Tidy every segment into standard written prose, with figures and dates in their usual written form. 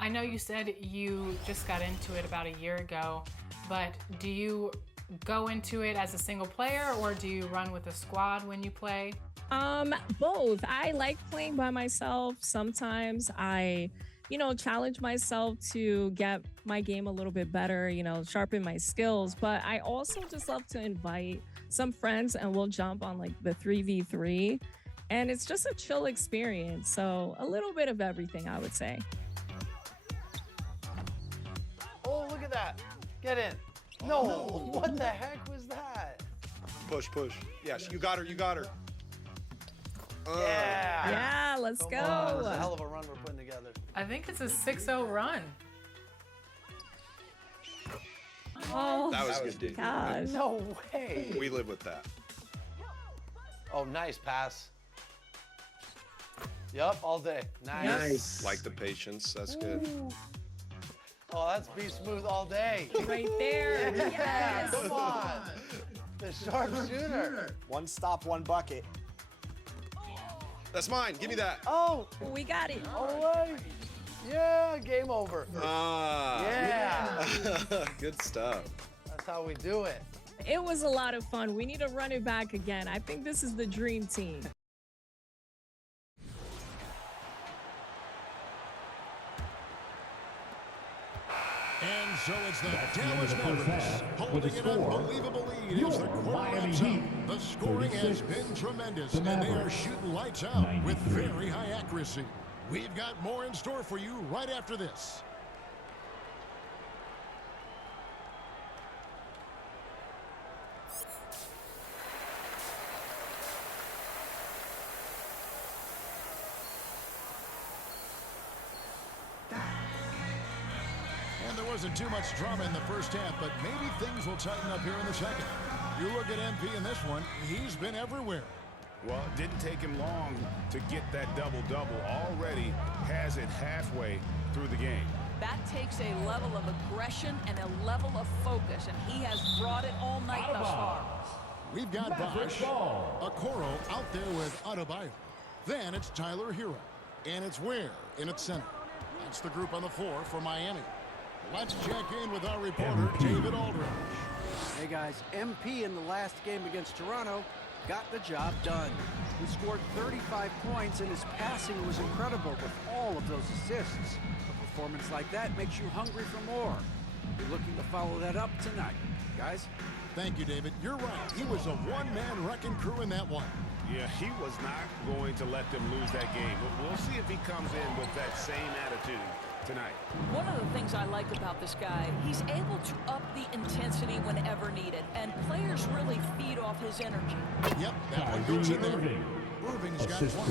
I know you said you just got into it about a year ago, but do you go into it as a single player or do you run with a squad when you play? Both. I like playing by myself. Sometimes I, challenge myself to get my game a little bit better, sharpen my skills. But I also just love to invite some friends and we'll jump on like the 3v3. And it's just a chill experience. So a little bit of everything, I would say. Oh, look at that. Get in. No, what the heck was that? Push, push. Yes, you got her, you got her. Yeah. Yeah, let's Come go. on, that's a hell of a run we're putting together. I think it's a 6-0 run. Oh, That was good, dude. gosh. No way. We live with that. Oh, nice pass. Yup, all day. Nice. Like the patience. That's good. Oh, that's be smooth all day. Right there. Yes. Come on. The sharpshooter. One stop, one bucket. That's mine. Give me that. Oh, We got it. all right. Yeah, game over. Ah. Yeah. Good stuff. That's how we do it. It was a lot of fun. We need to run it back again. I think this is the dream team. And so it's the Dallas Mavericks holding an unbelievable lead as the quarter wraps up. The scoring has been tremendous, and they are shooting lights out with very high accuracy. We've got more in store for you right after this. And there wasn't too much drama in the first half, but maybe things will tighten up here in the second. You look at MP in this one, he's been everywhere. Well, it didn't take him long to get that double-double. Already has it halfway through the game. That takes a level of aggression and a level of focus, and he has brought it all night thus far. We've got Bosch, Okoro out there with Adebayo. Then it's Tyler Hero, and it's Ware in its center. That's the group on the floor for Miami. Let's check in with our reporter, David Aldridge. Hey guys, MP in the last game against Toronto got the job done. He scored 35 points and his passing was incredible with all of those assists. A performance like that makes you hungry for more. You're looking to follow that up tonight. Guys? Thank you, David. You're right. He was a one-man wrecking crew in that one. Yeah, he was not going to let them lose that game. But we'll see if he comes in with that same attitude tonight. One of the things I like about this guy, he's able to up the intensity whenever needed, and players really feed off his energy. Yep, that one goes in there. Irving's got one.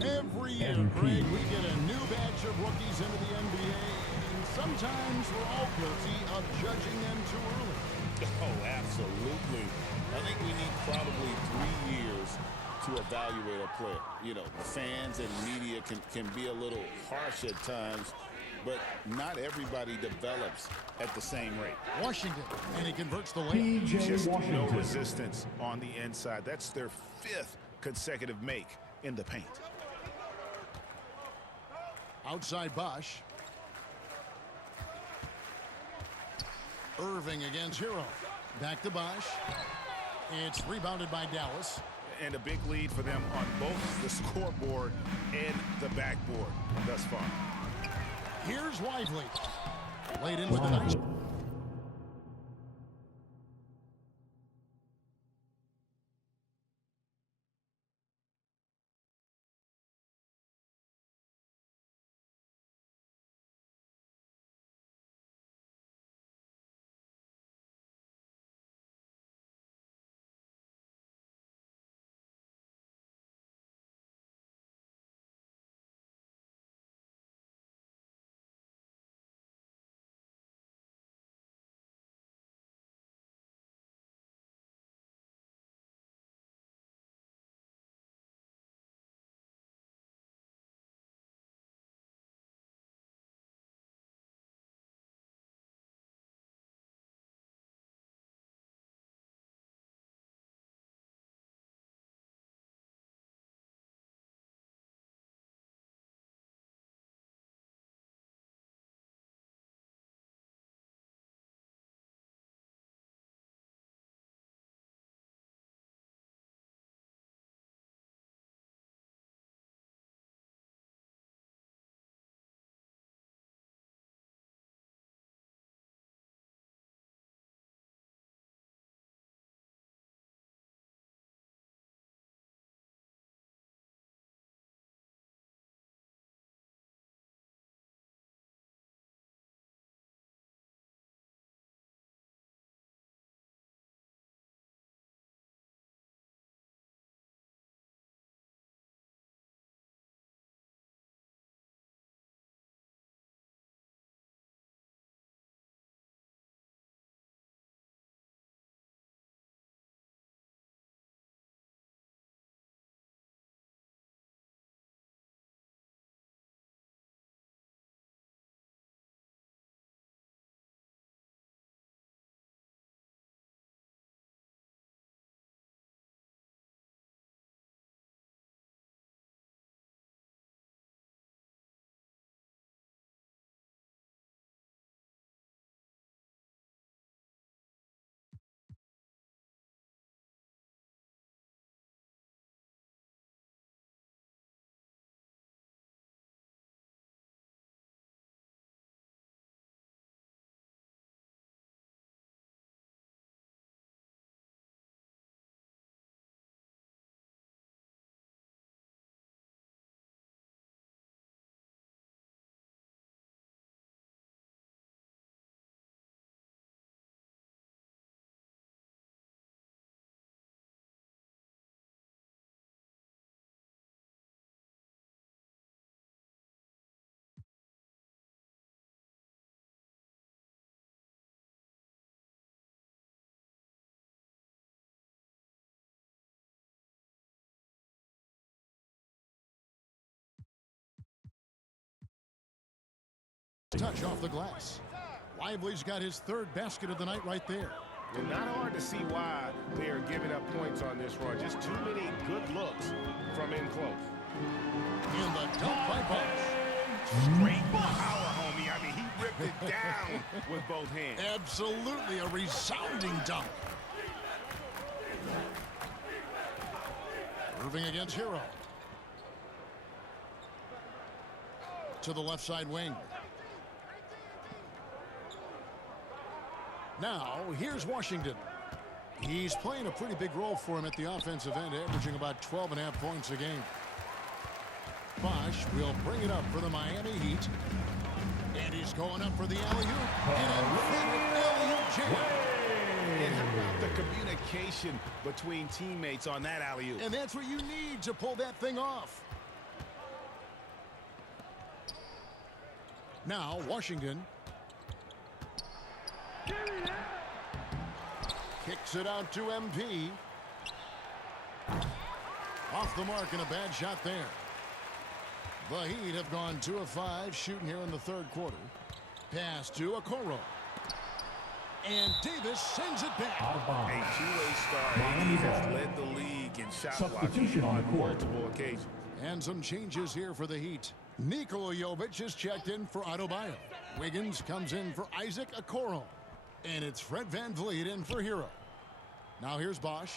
Every year, Greg, we get a new batch of rookies into the NBA, and sometimes we're all guilty of judging them too early. Oh, absolutely. I think we need probably 3 years to evaluate a player. You know, fans and media can be a little harsh at times, but not everybody develops at the same rate. Washington, and he converts the layup. Just no resistance on the inside. That's their 5th consecutive make in the paint. Outside Bosch. Irving against Hero. Back to Bosch. It's rebounded by Dallas. And a big lead for them on both the scoreboard and the backboard thus far. Here's Lively. Laid in with a nice touch off the glass. Lively's got his third basket of the night right there. And not hard to see why they are giving up points on this run. Just too many good looks from in close. In the dunk by Bosch. Straight power, homie. I mean, he ripped it down with both hands. Absolutely a resounding dunk. Irving against Hero. To the left side wing. Now, here's Washington. He's playing a pretty big role for him at the offensive end, averaging about 12.5 points a game. Bosch will bring it up for the Miami Heat. And he's going up for the alley-oop. And a big alley-oop jam. And how about the communication between teammates on that alley-oop? And that's what you need to pull that thing off. Now, Washington. Kicks it out to MP. Off the mark and a bad shot there. The Heat have gone 2 of 5 shooting here in the third quarter. Pass to Okoro. And Davis sends it back. A two-way star. He has led the league in shot blocking on multiple occasions. And some changes here for the Heat. Nikola Jovic is checked in for Adebayo. Wiggins comes in for Isaac Okoro. And it's Fred VanVleet in for Hero. Now here's Bosch.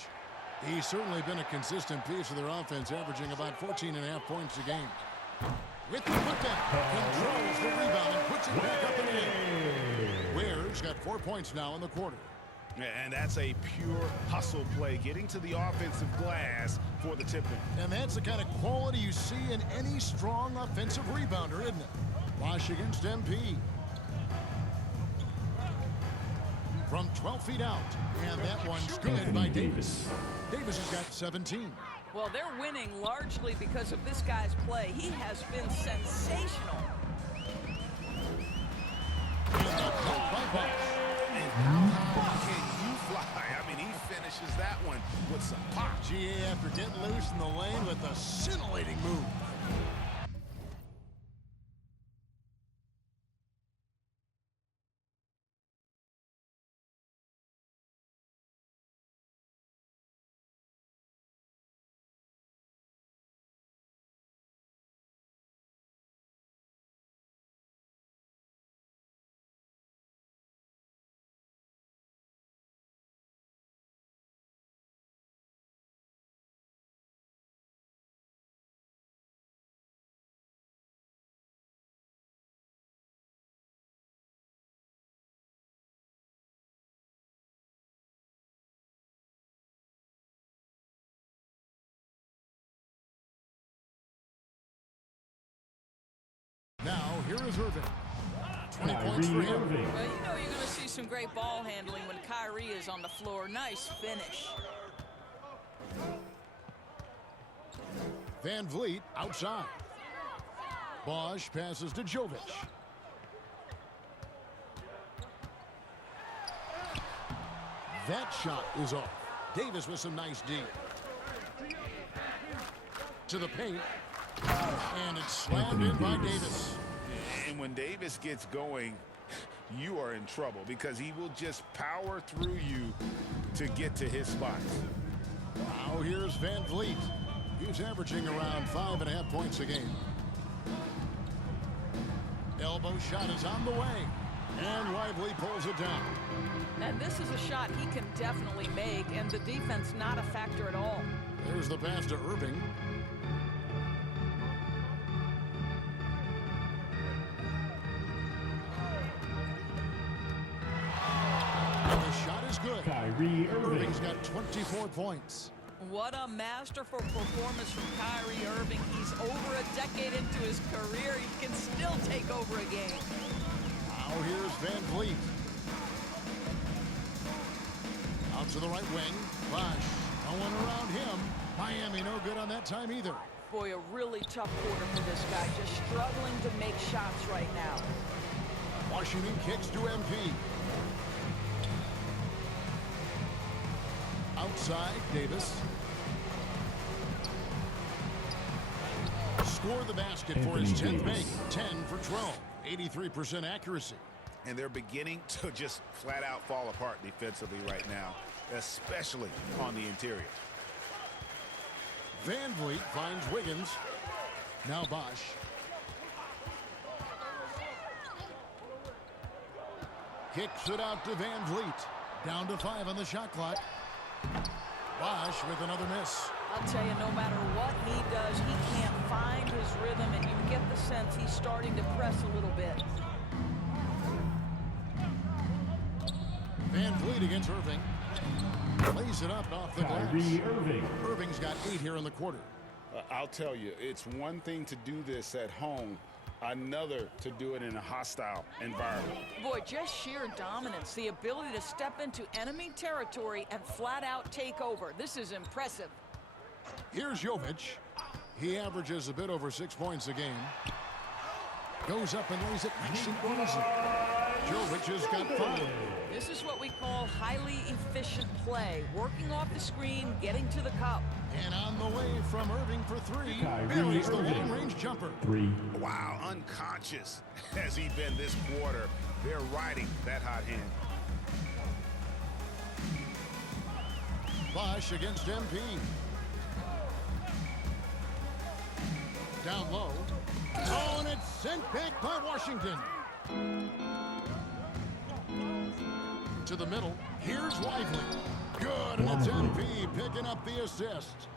He's certainly been a consistent piece of their offense, averaging about 14.5 points a game. With the putdown, controls the rebound and puts it back up in the air. Ware's got 4 points now in the quarter. And that's a pure hustle play, getting to the offensive glass for the tip-in. And that's the kind of quality you see in any strong offensive rebounder, isn't it? Bosch against MP. From 12 feet out. And that one's good by Davis. Davis has got 17. Well, they're winning largely because of this guy's play. He has been sensational. And the dunk by Bosch. And how high can you fly? I mean, he finishes that one with some pop. GA after getting loose in the lane with a scintillating move. Now, here is Irving. 20 points for him. Well, you know you're going to see some great ball handling when Kyrie is on the floor. Nice finish. VanVleet outside. Bosch passes to Jovic. That shot is off. Davis with some nice D. To the paint. And it's slammed in by Davis. And when Davis gets going, you are in trouble because he will just power through you to get to his spots. Now here's VanVleet. He's averaging around 5.5 points a game. Elbow shot is on the way. And Lively pulls it down. And this is a shot he can definitely make, and the defense not a factor at all. There's the pass to Irving. Good. Kyrie Irving. Irving's got 24 points. What a masterful performance from Kyrie Irving. He's over a decade into his career. He can still take over a game. Now here's VanVleet. Out to the right wing. Bosch. No one around him. Miami no good on that time either. Boy, a really tough quarter for this guy. Just struggling to make shots right now. Washington kicks to MP. Outside, Davis. Score the basket for his 10th make. 10 for 12. 83% accuracy. And they're beginning to just flat out fall apart defensively right now, especially on the interior. Van Vliet finds Wiggins. Now Bosch. Kicks it out to Van Vliet. Down to 5 on the shot clock. Bosch with another miss. I'll tell you, no matter what he does, he can't find his rhythm, and you get the sense he's starting to press a little bit. Van Vliet against Irving. Lays it up off the glass. Irving's got 8 here in the quarter. I'll tell you, it's one thing to do this at home, another to do it in a hostile environment. Boy, just sheer dominance, the ability to step into enemy territory and flat out take over. This is impressive. Here's Jovic. He averages a bit over 6 points a game. Goes up and lays it nice and easy. Jovic has got 5. This is what we call highly efficient play. Working off the screen, getting to the cup. And on the way from Irving for 3. Buries the long-range jumper. 3. Wow, unconscious has he been this quarter. They're riding that hot hand. Bosch against MP. Down low. Oh, and it's sent back by Washington. To the middle. Here's Lively. Good, and it's MP picking up the assist.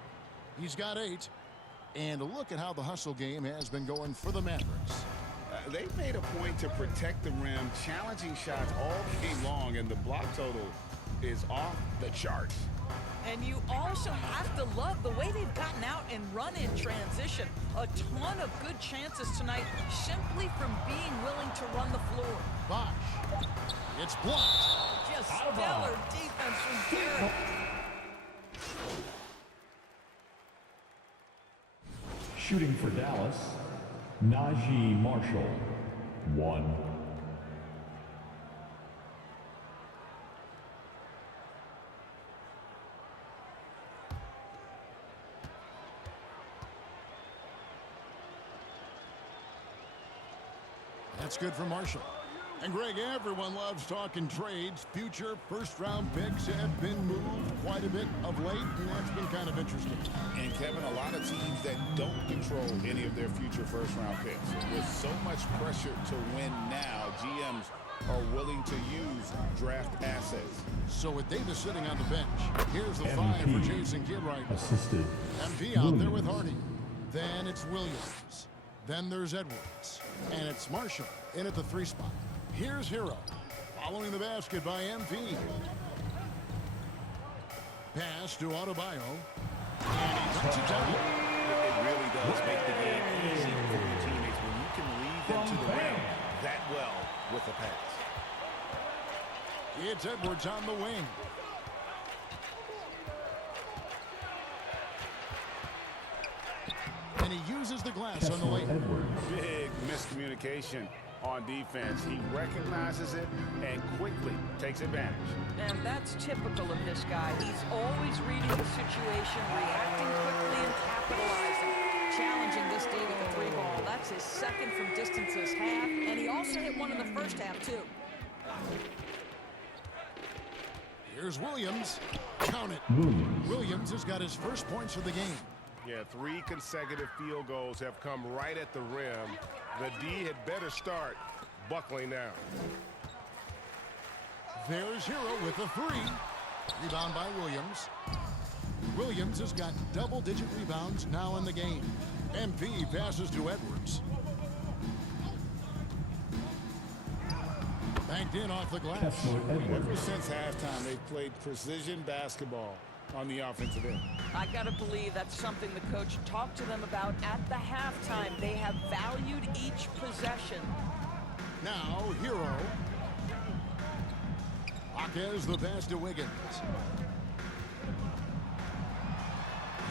He's got 8. And look at how the hustle game has been going for the Mavericks. They've made a point to protect the rim, challenging shots all game long, and the block total is off the charts. And you also have to love the way they've gotten out and run in transition. A ton of good chances tonight simply from being willing to run the floor. Bosch. It's blocked. Just stellar defense from Garrett. Shooting for Dallas, Najee Marshall, 1. That's good for Marshall. And Greg, everyone loves talking trades. Future first-round picks have been moved quite a bit of late, and that's been kind of interesting. And Kevin, a lot of teams that don't control any of their future first-round picks. With so much pressure to win now, GMs are willing to use draft assets. So with Davis sitting on the bench, here's the 5 for Jason Gilwright. Assisted. MP out there with Hardy. Then it's Williams. Then there's Edwards. And it's Marshall in at the 3 spot. Here's Hero, following the basket by MP. Pass to Adebayo. And he cuts it down. It really does make the game easy for your teammates when you can lead them to the rim that well with the pass. It's Edwards on the wing. And he uses the glass on the lane. Big miscommunication on defense. He recognizes it and quickly takes advantage. And that's typical of this guy. He's always reading the situation, reacting quickly and capitalizing. Challenging this D with the 3 ball. That's his second from distance this half, and he also hit one in the first half, too. Here's Williams. Count it. Williams has got his first points of the game. Yeah, 3 consecutive field goals have come right at the rim. The D had better start buckling down. There's Hero with a 3. Rebound by Williams. Williams has got double-digit rebounds now in the game. MP passes to Edwards. Banked in off the glass. Ever since halftime, they've played precision basketball on the offensive end. I gotta believe that's something the coach talked to them about at the halftime. They have valued each possession. Now, Hero. Jaquez the pass to Wiggins.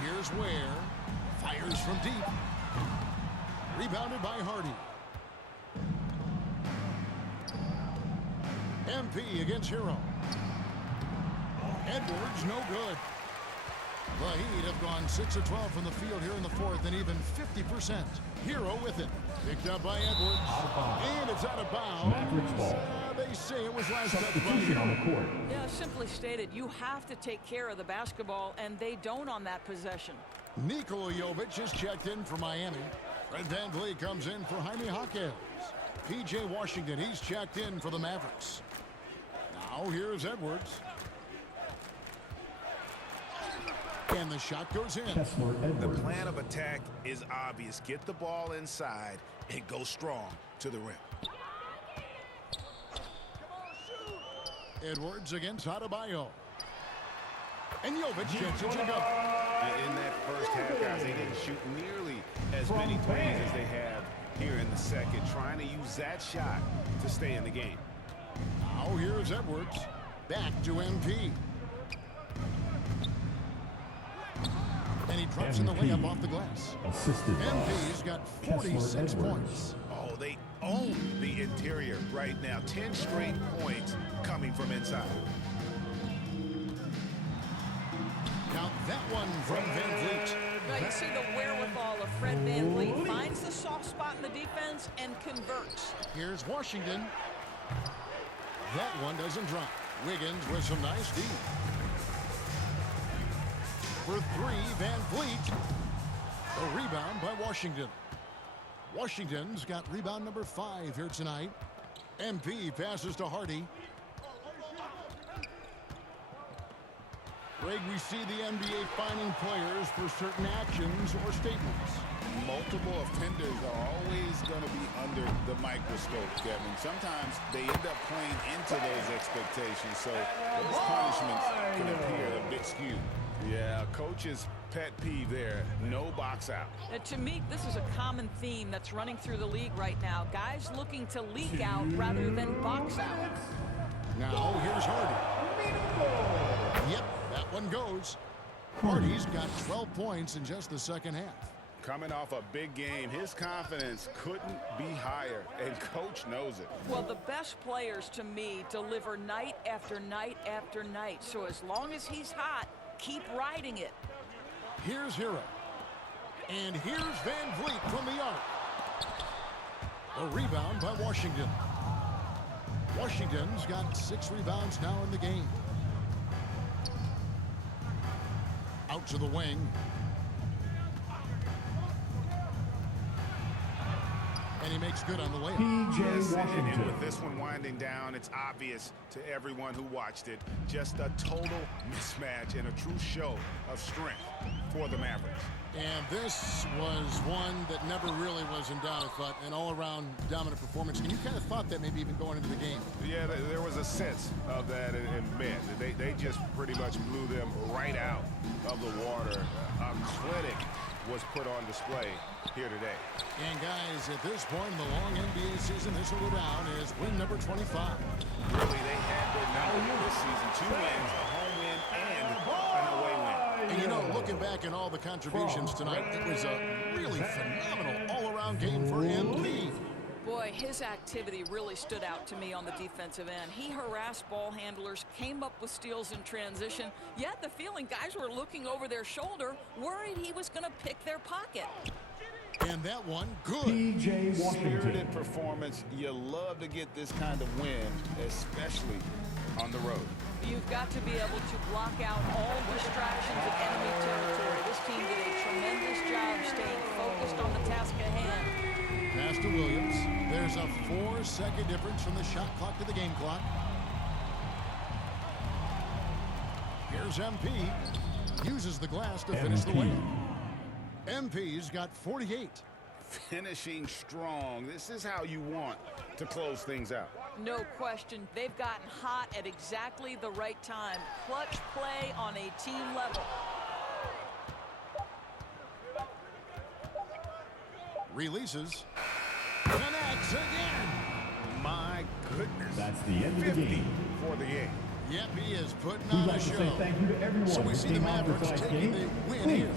Here's Ware. Fires from deep. Rebounded by Hardy. MP against Hero. Edwards, no good. The Heat have gone 6 of 12 from the field here in the fourth, and even 50%. Hero with it. Picked up by Edwards. And it's out of bounds. Mavericks ball. They say it was last Substitution on the court. Yeah, simply stated, you have to take care of the basketball, and they don't on that possession. Nikola Jovic is checked in for Miami. Fred VanVleet comes in for Jaime Jaquez. P.J. Washington, he's checked in for the Mavericks. Now here's Edwards. And the shot goes in. The plan of attack is obvious. Get the ball inside and go strong to the rim. Edwards against Adebayo. And Jovic gets it to go. In that first half, guys, they didn't shoot nearly as many threes as they have here in the second, trying to use that shot to stay in the game. Now here's Edwards. Back to MP. And he drops in the layup off the glass. Assisted MP's got 46 points. Oh, they own the interior right now. 10 straight points coming from inside. Now that one from VanVleet. Now you see the wherewithal of Fred VanVleet. Finds the soft spot in the defense and converts. Here's Washington. That one doesn't drop. Wiggins with some nice D. For three, VanVleet. A rebound by Washington. Washington's got rebound number 5 here tonight. MP passes to Hardy. Greg, we see the NBA fining players for certain actions or statements. Multiple offenders are always going to be under the microscope, Kevin. Sometimes they end up playing into those expectations, so those punishments can appear a bit skewed. Yeah, coach's pet peeve there. No box out. To me, this is a common theme that's running through the league right now. Guys looking to leak out rather than box out. Now here's Hardy. Yep, that one goes. Hardy's got 12 points in just the second half. Coming off a big game, his confidence couldn't be higher, and coach knows it. Well, the best players to me deliver night after night after night. So as long as he's hot, keep riding it. Here's Hero. And here's VanVleet from the arc. A rebound by Washington. Washington's got 6 rebounds now in the game. Out to the wing. And he makes good on the layup. Yes, and with this one winding down, it's obvious to everyone who watched it. Just a total mismatch and a true show of strength for the Mavericks. And this was one that never really was in doubt, I thought, an all-around dominant performance. And you kind of thought that maybe even going into the game. Yeah, there was a sense of that, and man, they just pretty much blew them right out of the water. A clinic was put on display here today. And guys, at this point in the long NBA season, this will go down as win number 25. Really, they had their number this season. 2 wins, a home win, and an away win. And you know, looking back at all the contributions tonight, it was a really phenomenal all-around game for MP. Boy, his activity really stood out to me on the defensive end. He harassed ball handlers, came up with steals in transition, yet the feeling guys were looking over their shoulder, worried he was going to pick their pocket. And that one, good. P.J. Washington. Spirited performance. You love to get this kind of win, especially on the road. You've got to be able to block out all distractions of enemy territory. This team did a tremendous job staying focused on the task at hand. Pass to Williams. There's a 4-second difference from the shot clock to the game clock. Here's MP. Uses the glass to finish the layup. MP's got 48. Finishing strong. This is how you want to close things out. No question. They've gotten hot at exactly the right time. Clutch play on a team level. Releases. Connects again. My goodness. That's the end of the game. For the game. Yep, he is putting We'd on like a to show. say thank you to everyone So we who see the came out for Mavericks tonight's taking game. the win Please here.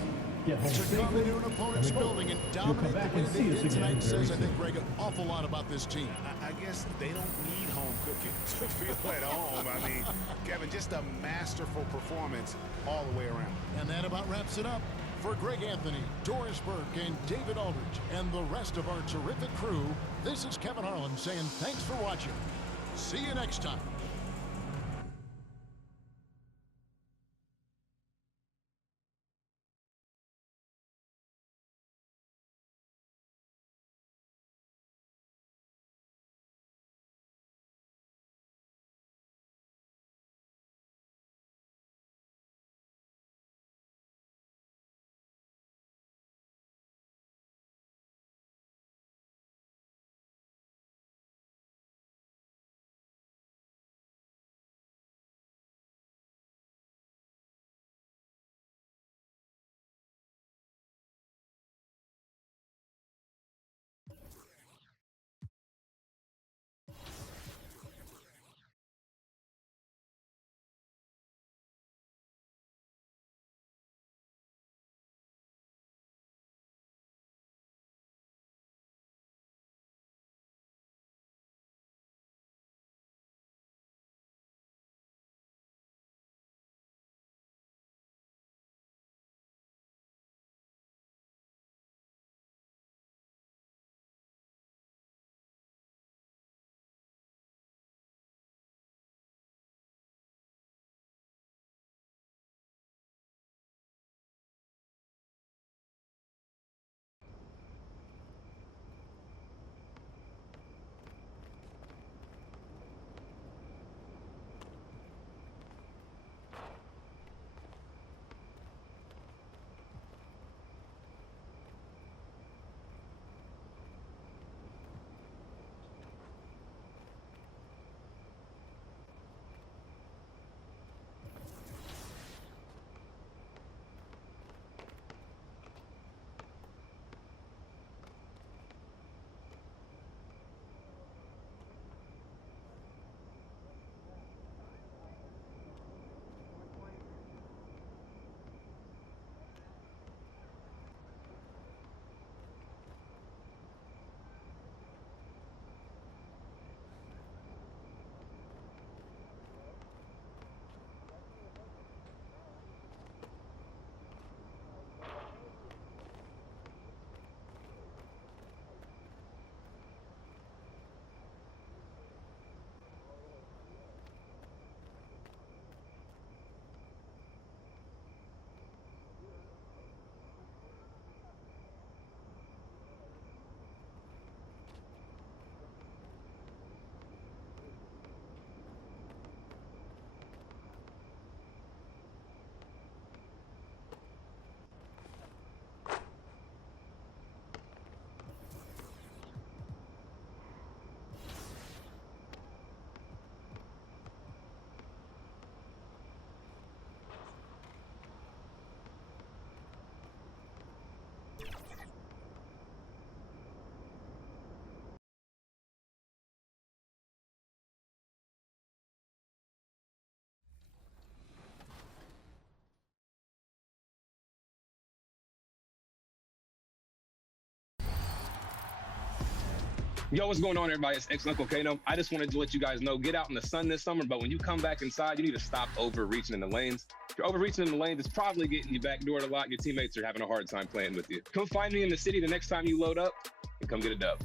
get home To come safely, into an and opponent's the building and coach will come dominate back the way and they see us did again tonight very says, I think, soon. Greg, an awful lot about this team. I guess they don't need home cooking to feel at home. I mean, Kevin, just a masterful performance all the way around. And that about wraps it up. For Greg Anthony, Doris Burke, and David Aldridge, and the rest of our terrific crew, this is Kevin Harlan saying thanks for watching. See you next time. Yo, what's going on, everybody? It's Uncle Kano. I just wanted to let you guys know, get out in the sun this summer, but when you come back inside, you need to stop overreaching in the lanes. If you're overreaching in the lanes, it's probably getting you backdoored a lot. Your teammates are having a hard time playing with you. Come find me in the city the next time you load up and come get a dub.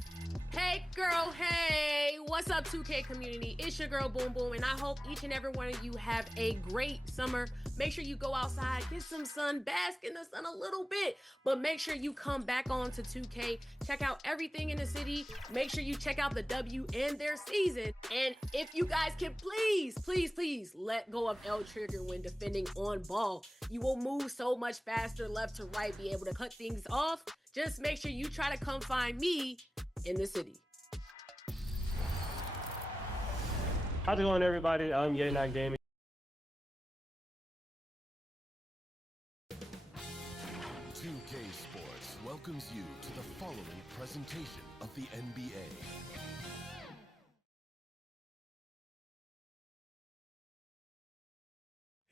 Hey girl, hey, what's up 2K community? It's your girl Boom Boom, and I hope each and every one of you have a great summer. Make sure you go outside, get some sun, bask in the sun a little bit, but make sure you come back on to 2K, check out everything in the city, make sure you check out the W and their season, and if you guys can please let go of L trigger when defending on ball. You will move so much faster left to right, be able to cut things off. Just make sure you try to come find me in the city. How's it going, everybody? I'm Yenak Gaming. 2K Sports welcomes you to the following presentation of the NBA.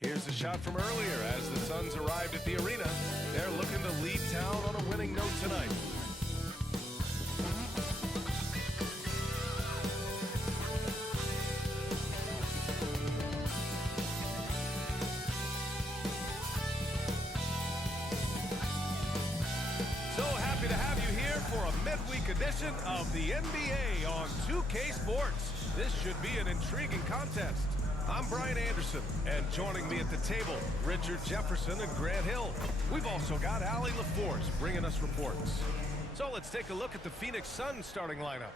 Here's a shot from earlier as the Suns Suns arrived at the arena. They're looking to leave town on a winning note tonight. So happy to have you here for a midweek edition of the NBA on 2K Sports. This should be an intriguing contest. I'm Brian Anderson, and joining me at the table, Richard Jefferson and Grant Hill. We've also got Allie LaForce bringing us reports. So let's take a look at the Phoenix Suns starting lineup.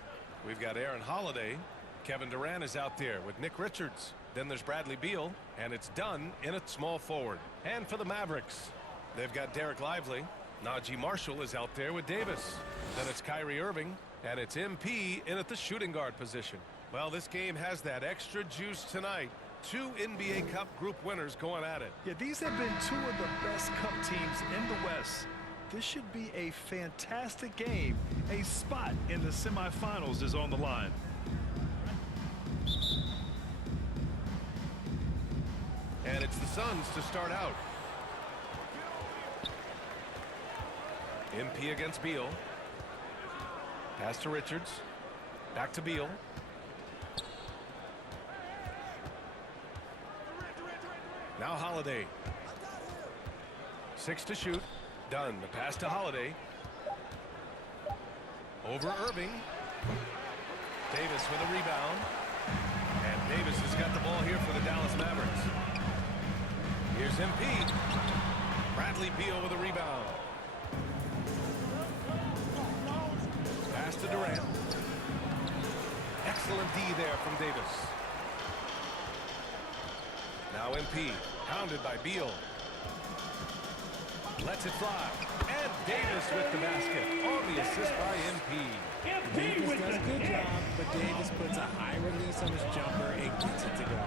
We've got Aaron Holiday. Kevin Durant is out there with Nick Richards. Then there's Bradley Beal, and it's Dunn in at small forward. And for the Mavericks, they've got Derek Lively. Najee Marshall is out there with Davis. Then it's Kyrie Irving, and it's MP in at the shooting guard position. Well, this game has that extra juice tonight. 2 NBA Cup group winners going at it. Yeah, these have been 2 of the best Cup teams in the West. This should be a fantastic game. A spot in the semifinals is on the line. And it's the Suns to start out. MP against Beal. Pass to Richards. Back to Beal. Now Holiday. 6 to shoot. Done. The pass to Holiday. Over Irving. Davis with a rebound. And Davis has got the ball here for the Dallas Mavericks. Here's MP. Bradley Beal with a rebound. Pass to Durant. Excellent D there from Davis. Now MP, pounded by Beal. Lets it fly. And Davis with the basket on the assist by MP. Davis does a good job, but Davis puts a high release on his jumper and gets it to go.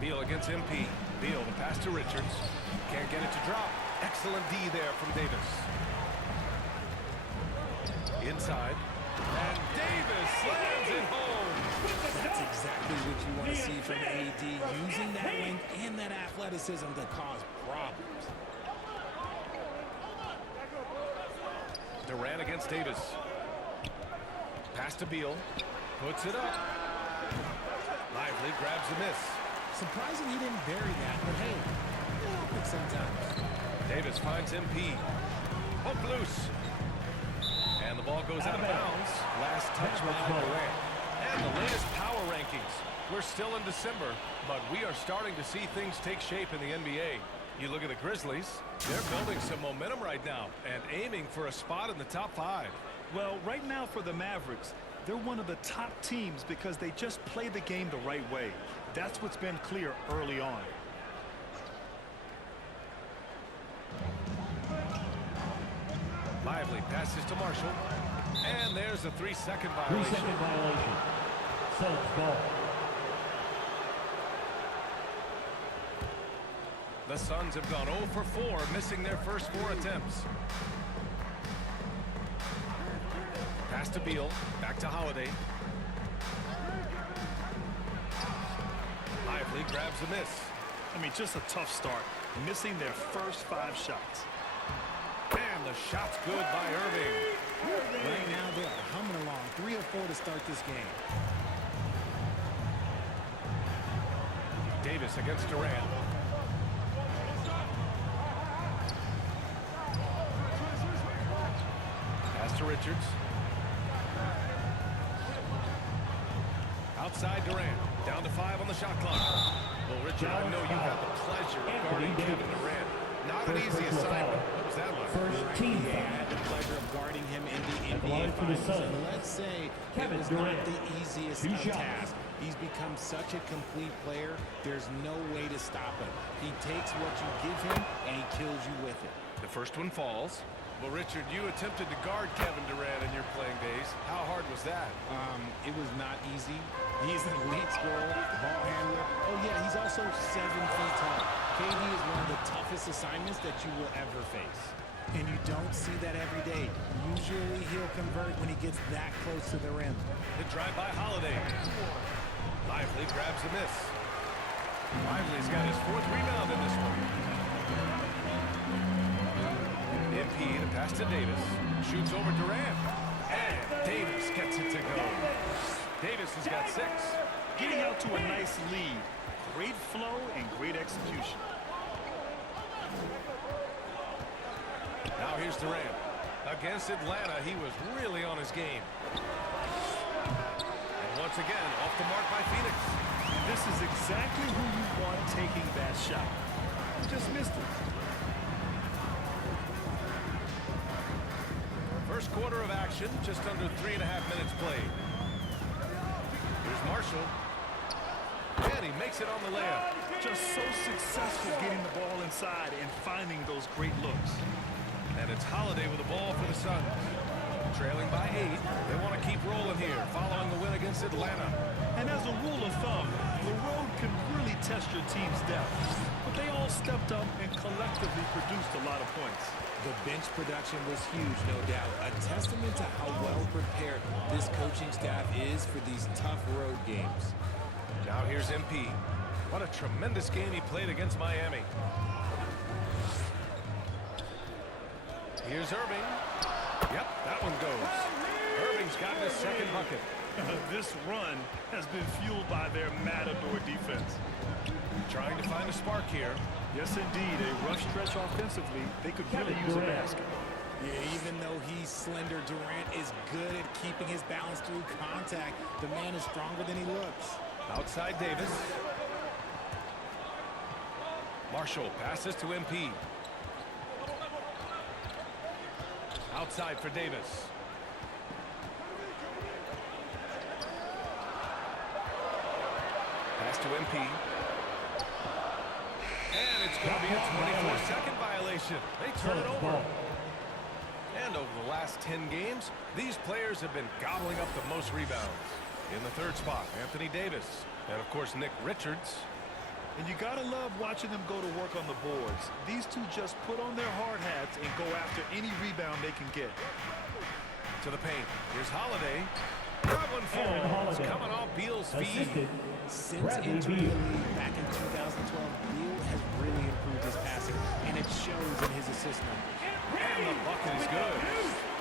Beal against MP. Beal, the pass to Richards. Can't get it to drop. Excellent D there from Davis. Inside. And Davis slams it home. That's exactly what you want to see from AD, using that length and that athleticism to cause problems. Durant against Davis. Pass to Beal. Puts it up. Lively grabs the miss. Surprising he didn't bury that, but hey, it happens sometimes. Davis finds MP. Hook loose. And the ball goes out of bounds. Last touch by Durant. And the latest power rankings. We're still in December, but we are starting to see things take shape in the NBA. You look at the Grizzlies, they're building some momentum right now and aiming for a spot in the top 5. Well, right now for the Mavericks, they're one of the top teams because they just play the game the right way. That's what's been clear early on. Lively passes to Marshall. And there's a 3-second violation. 3-second violation. Suns ball. The Suns have gone 0 for 4, missing their first 4 attempts. Pass to Beal. Back to Holiday. Lively grabs the miss. I mean, just a tough start, missing their first 5 shots. And the shot's good by Irving. Right now, they are humming along. 3 or 4 to start this game. Davis against Durant. Pass to Richards. Outside Durant. Down to 5 on the shot clock. Well, Richard, I know you had the pleasure of guarding Kevin Durant. Not an easy assignment. What was that like? First team I had the pleasure of guarding him in the NBA Finals, and let's say it was not the easiest of tasks. He's become such a complete player, there's no way to stop him. He takes what you give him, and he kills you with it. The first one falls. Well, Richard, you attempted to guard Kevin Durant in your playing days. How hard was that? It was not easy. He's an elite scorer, ball handler. Oh, yeah, he's also 7 feet tall. KD is one of the toughest assignments that you will ever face. And you don't see that every day. Usually he'll convert when he gets that close to the rim. The drive by Holiday. Lively grabs the miss. Lively's got his 4th rebound in this one. MP, the pass to Davis. Shoots over Durant. And Davis gets it to go. Davis has got 6. Getting out to a nice lead. Great flow and great execution. Now here's Durant. Against Atlanta, he was really on his game. And once again, off the mark by Phoenix. This is exactly who you want taking that shot. Just missed it. First quarter of action, just under 3.5 minutes played. Here's Marshall. And he makes it on the layup. Just so successful getting the ball inside and finding those great looks. And it's Holiday with the ball for the Suns. Trailing by 8. They want to keep rolling here, following the win against Atlanta. And as a rule of thumb, the road can really test your team's depth. But they all stepped up and collectively produced a lot of points. The bench production was huge, no doubt. A testament to how well prepared this coaching staff is for these tough road games. Now here's MP. What a tremendous game he played against Miami. Here's Irving. Yep, that one goes. Irving's got his 2nd bucket. This run has been fueled by their Matador defense. Trying to find a spark here. Yes, indeed. A rough stretch offensively. They could really use a basket. Yeah, even though he's slender, Durant is good at keeping his balance through contact. The man is stronger than he looks. Outside Davis. Marshall passes to MP. Outside for Davis. Pass to MP. And it's going to be a 24-second violation. They turn it over. And over the last 10 games, these players have been gobbling up the most rebounds. In the 3rd spot, Anthony Davis. And, of course, Nick Richards. And you gotta love watching them go to work on the boards. These two just put on their hard hats and go after any rebound they can get. To the paint. Here's Holiday. That one falls. Coming off Beal's feet. Since entering the league back in 2012, Beal has really improved his passing, and it shows in his assist number. And the bucket is good.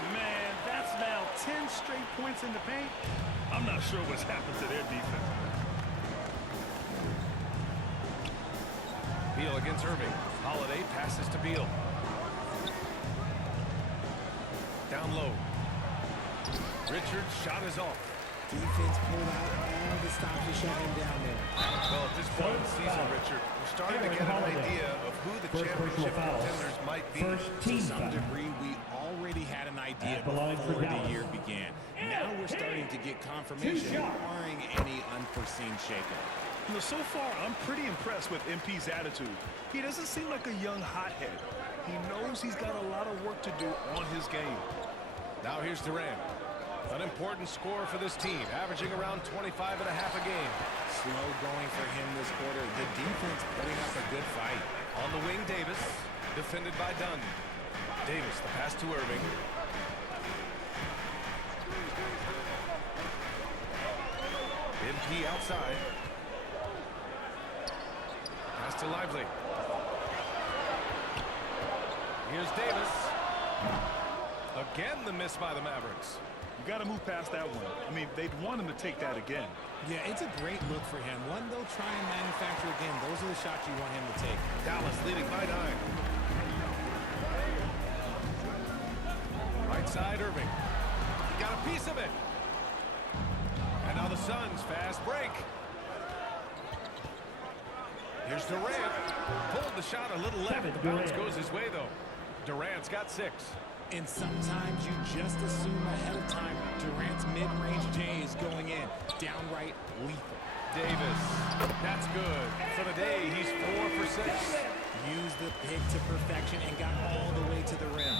Man, that's now 10 straight points in the paint. I'm not sure what's happened to their defense. Beal against Irving. Holiday passes to Beal. Down low. Richards' shot is off. Defense pulled out all the stops to shut him down there. Well, at this point in the season, Richard, we're starting to get an idea of who the championship contenders might be. To some degree, we already had an idea before the year began. Now we're starting to get confirmation, barring any unforeseen shakeup. You know, so far, I'm pretty impressed with MP's attitude. He doesn't seem like a young hothead. He knows he's got a lot of work to do on his game. Now here's Durant. An important score for this team, averaging around 25.5 a game. Slow going for him this quarter. The defense putting up a good fight. On the wing, Davis, defended by Dunn. Davis, the pass to Irving. MP outside. Pass to Lively. Here's Davis. Again, the miss by the Mavericks. You got to move past that one. I mean, they'd want him to take that again. Yeah, it's a great look for him. One they'll try and manufacture again. Those are the shots you want him to take. Dallas leading by 9. Right side, Irving. Got a piece of it. And now the Suns fast break. Here's Durant. Pulled the shot a little left. The bounce goes his way, though. Durant's got 6. And sometimes you just assume ahead of time Durant's mid-range J is going in. Downright lethal. Davis. That's good. For the day, he's 4 for 6. Used the pick to perfection and got all the way to the rim.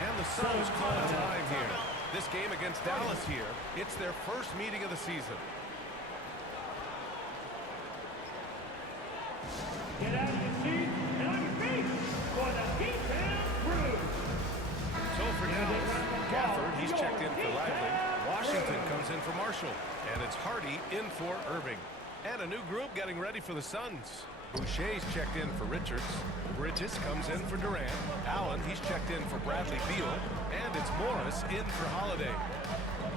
And the Suns call time here. This game against Dallas here, it's their first meeting of the season. Get out of your seat and on your feet for the defense crew. So for Dallas, Gafford, he's checked in for Lively. Washington comes in for Marshall. And it's Hardy in for Irving. And a new group getting ready for the Suns. Boucher's checked in for Richards. Bridges comes in for Durant. Allen, he's checked in for Bradley Beal. And it's Morris in for Holiday.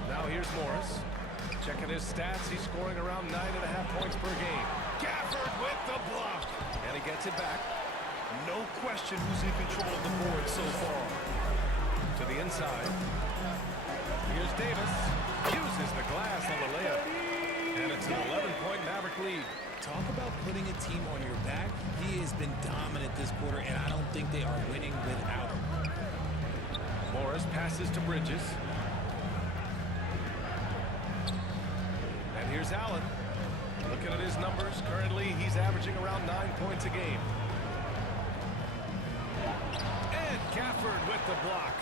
Now here's Morris. Checking his stats, he's scoring around 9.5 points per game. Gafford with the block. And he gets it back. No question who's in control of the board so far. To the inside. Here's Davis. Uses the glass on the layup. And it's an 11-point Maverick lead. Talk about putting a team on your back. He has been dominant this quarter, and I don't think they are winning without him. Morris passes to Bridges. And here's Allen. Looking at his numbers, currently he's averaging around 9 points a game. And Gafford with the block.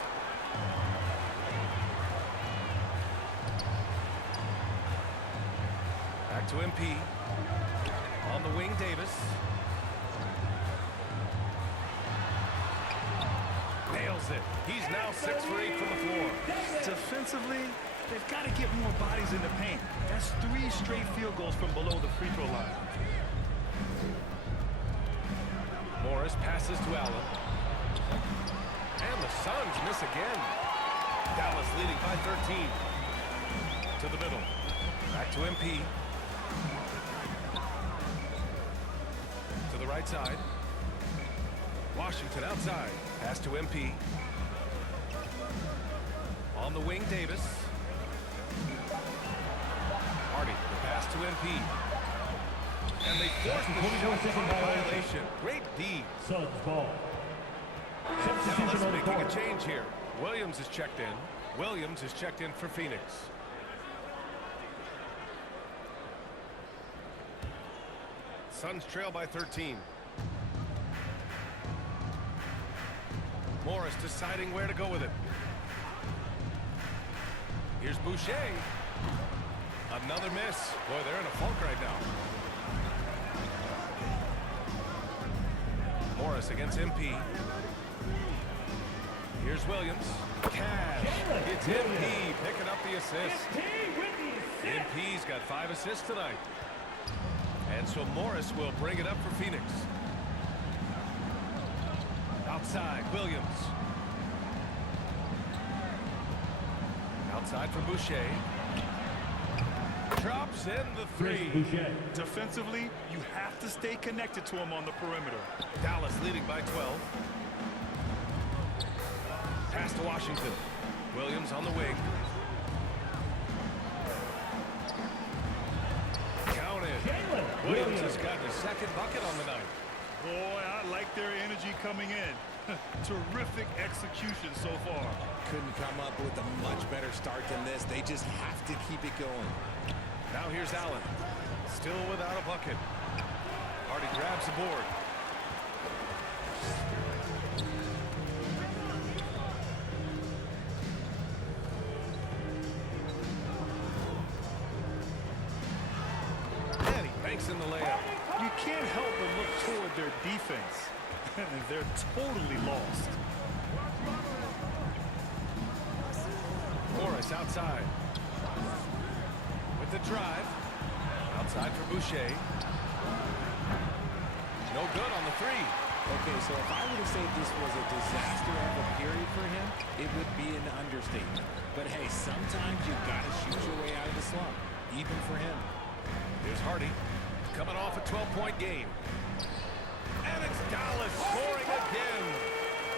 Back to MP. On the wing, Davis. Nails it. He's now 6 for 8 from the floor. Defensively, they've got to get more bodies in the paint. That's 3 straight field goals from below the free throw line. Morris passes to Allen. And the Suns miss again. Dallas leading by 13. To the middle. Back to MP. To the right side. Washington outside. Pass to MP. On the wing, Davis. Hardy, the pass to MP. And they force the shot violation. Great D. Suns ball. Dallas making a change here. Williams is checked in. Williams is checked in for Phoenix. Suns trail by 13. Morris deciding where to go with it. Here's Boucher. Another miss. Boy, they're in a funk right now. Morris against MP. Here's Williams. Cash. It's MP picking up the assist. MP's got 5 assists tonight. And so Morris will bring it up for Phoenix. Outside, Williams. Outside for Boucher. Drops in the 3. Defensively, you have to stay connected to him on the perimeter. Dallas leading by 12. Pass to Washington. Williams on the wing. Counted. Williams has gotten a second bucket on the night. Boy, I like their energy coming in. Terrific execution so far. Couldn't come up with a much better start than this. They just have to keep it going. Now here's Allen. Still without a bucket. Hardy grabs the board. And he banks in the layup. You can't help but look toward their defense. They're totally lost. Morris outside. With the drive. Outside for Boucher. No good on the 3. Okay, so if I were to say this was a disaster of a period for him, it would be an understatement. But hey, sometimes you gotta shoot your way out of the slump, even for him. Here's Hardy, coming off a 12-point game. And it's Dallas scoring again.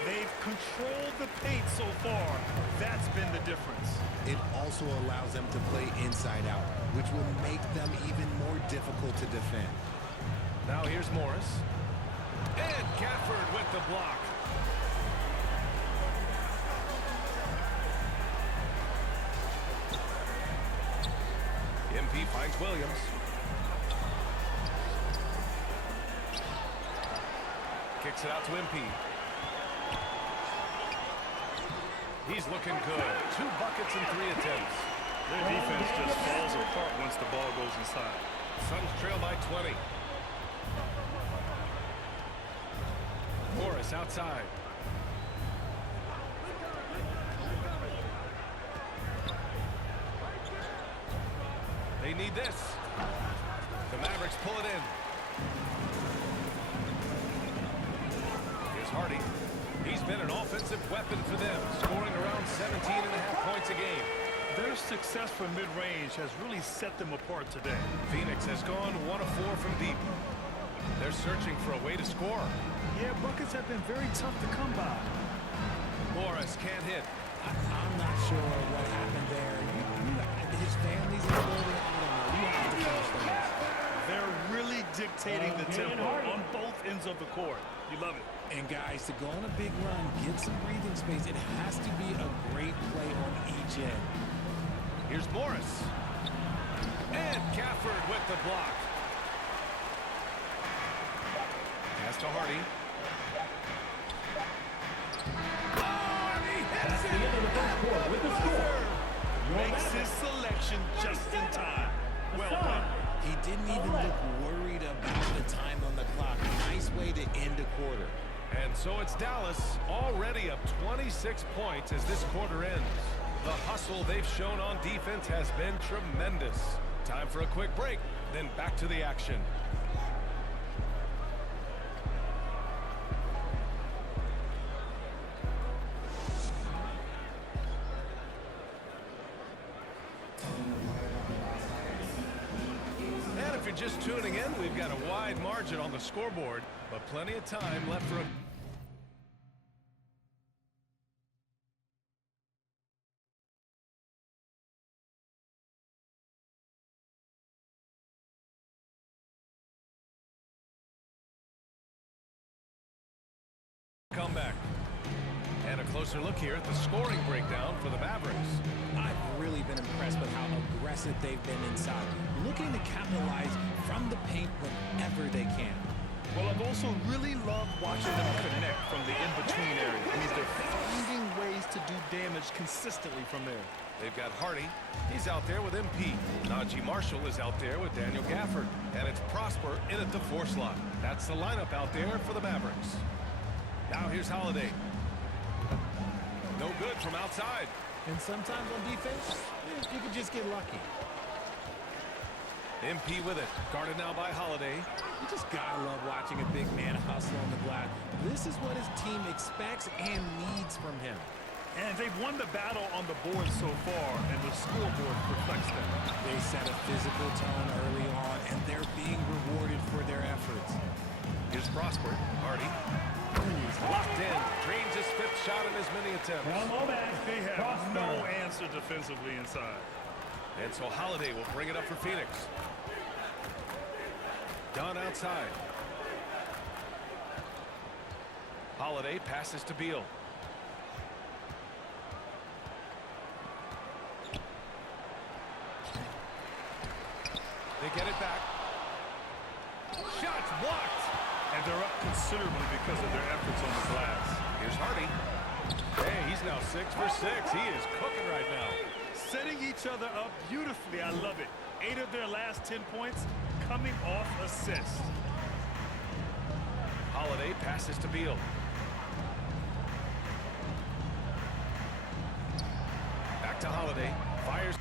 They've controlled the paint so far. That's been the difference. It also allows them to play inside out, which will make them even more difficult to defend. Now here's Morris. And Gafford with the block. MP finds Williams. Kicks it out to MP. He's looking good. 2 buckets and 3 attempts. Their defense just falls apart once the ball goes inside. Suns trail by 20. Morris outside. They need this. The Mavericks pull it in. offensive weapon for them, scoring around 17.5 points a game. Their success from mid-range has really set them apart today. Phoenix has gone 1 of 4 from deep. They're searching for a way to score. Yeah, buckets have been very tough to come by. Morris can't hit. I'm not sure what happened there. His family's in the building. I don't know. You have to finish things. They're really dictating the tempo on both ends of the court. You love it. And guys, to go on a big run, get some breathing space, it has to be a great play on each end. Here's Morris. And Gafford with the block. Pass to Hardy. Oh, and he hits it! The end of the first quarter with the score. Makes his selection just in time. Well done. He didn't even look worried about the time on the clock. Nice way to end a quarter. And so it's Dallas already up 26 points as this quarter ends. The hustle they've shown on defense has been tremendous. Time for a quick break, then back to the action. And if you're just tuning in, we've got a wide margin on the scoreboard, but plenty of time left for a comeback. And a closer look here at the scoring breakdown for the Mavericks. I've really been impressed with how aggressive they've been inside, looking to capitalize from the paint whenever they can. Well, I've also really loved watching them connect from the in-between area. It means they're finding ways to do damage consistently from there. They've got Hardy. He's out there with MP. Najee Marshall is out there with Daniel Gafford. And it's Prosper in at the 4 slot. That's the lineup out there for the Mavericks. Now here's Holiday. No good from outside. And sometimes on defense, you can just get lucky. MP with it. Guarded now by Holiday. You just gotta love watching a big man hustle on the glass. This is what his team expects and needs from him. And they've won the battle on the board so far, and the scoreboard reflects that. They set a physical tone early on, and they're being rewarded for their efforts. Here's Prosper. Hardy. He's locked in. Drains his 5th shot in as many attempts. They have no answer defensively inside. And so Holiday will bring it up for Phoenix. Dunn outside. Holiday passes to Beal. They get it back. Shots blocked. And they're up considerably because of their efforts on the glass. Here's Hardy. Hey, he's now 6 for 6. He is cooking right now. Setting each other up beautifully. I love it. 8 of their last 10 points coming off assists. Holiday passes to Beal. Back to Holiday. Fires